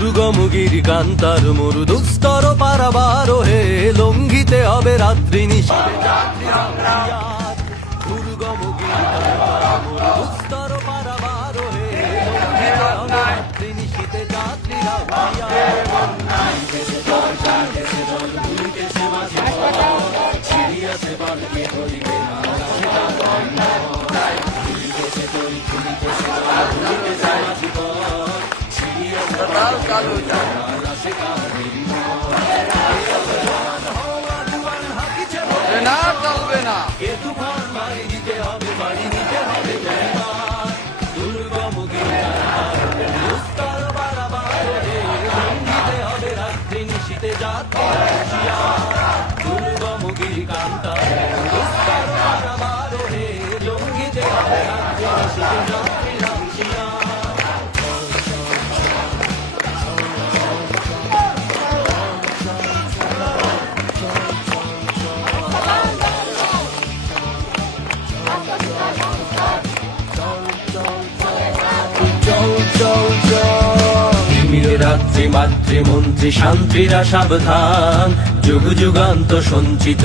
দুর্গমগির কান্তার মরু দুস্তর পারাবার হে লঙ্ঘিতে হবে রাত্রি নিশীথে যাত্রীরা হুঁশিয়ার। দুর্গমগির কান্তার মরু দুস্তর পারাবার হে লঙ্ঘিতে হবে রাত্রি নিশীথে যাত্রীরা না চলবে না। এ তুফান মারি দিতে হবে, বাড়ি নিতে হবে জয়বার। দুর্গমগির কান্তার দুস্তর পারাবার হে লঙ্ঘিতে হবে রাত্রি নিশীথে যাত্রীরা হুঁশিয়ার। দুর্গমগির কান্তার দুস্তর পারাবার হে লঙ্ঘিতে হবে রাত্রি নিশীথে যাত্রীরা হুঁশিয়ার। রাত্রি মাতৃমন্ত্রী শান্তিরা সাবধান, যুগ যুগান্ত সঞ্চিত